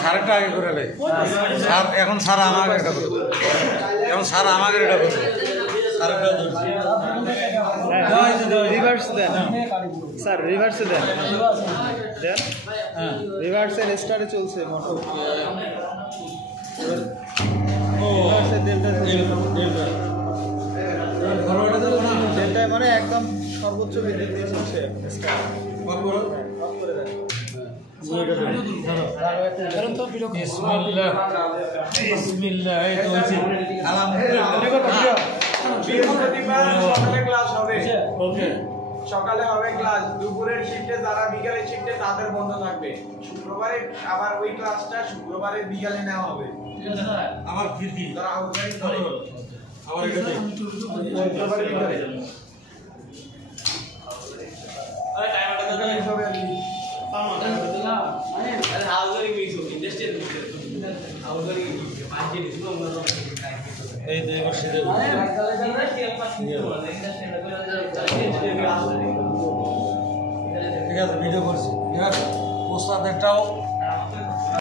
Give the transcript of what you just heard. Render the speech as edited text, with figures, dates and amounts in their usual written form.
সারেরটা আগে করে নেই স্যার, এখন স্যার আমাকে এটা করবে, এখন স্যার আমাকে এটা করবে। রিভার্স দেন স্যার, রিভার্সে দেন দেন, রিভার্সের স্টারে চলছে মোটর, ডেল্টায় মানে একদম সর্বোচ্চ বিদ্যুৎ দিয়ে চলছে। সকালে হবে ক্লাস, দুপুরের শিফটে যারা বিকালের শিফটে তাদের বন্ধ থাকবে। শুক্রবারে আবার ওই ক্লাসটা শুক্রবারে বিকালে নেওয়া হবে। আমার খিড়কি তারা আউটলাইন করে আমার এটা শুক্রবারে বিকালে আরে টাইমটা তো দেন হবে আর কি আরে হাউজারি মিক্স ইন্ডাস্ট্রিয়াল হাউজারি পাঁচটি ডিসপ্লে আমরা এই দুই বছর ঠিক আছে, ভিডিও করছি, ঠিক আছে। ওস্তাদেরটাও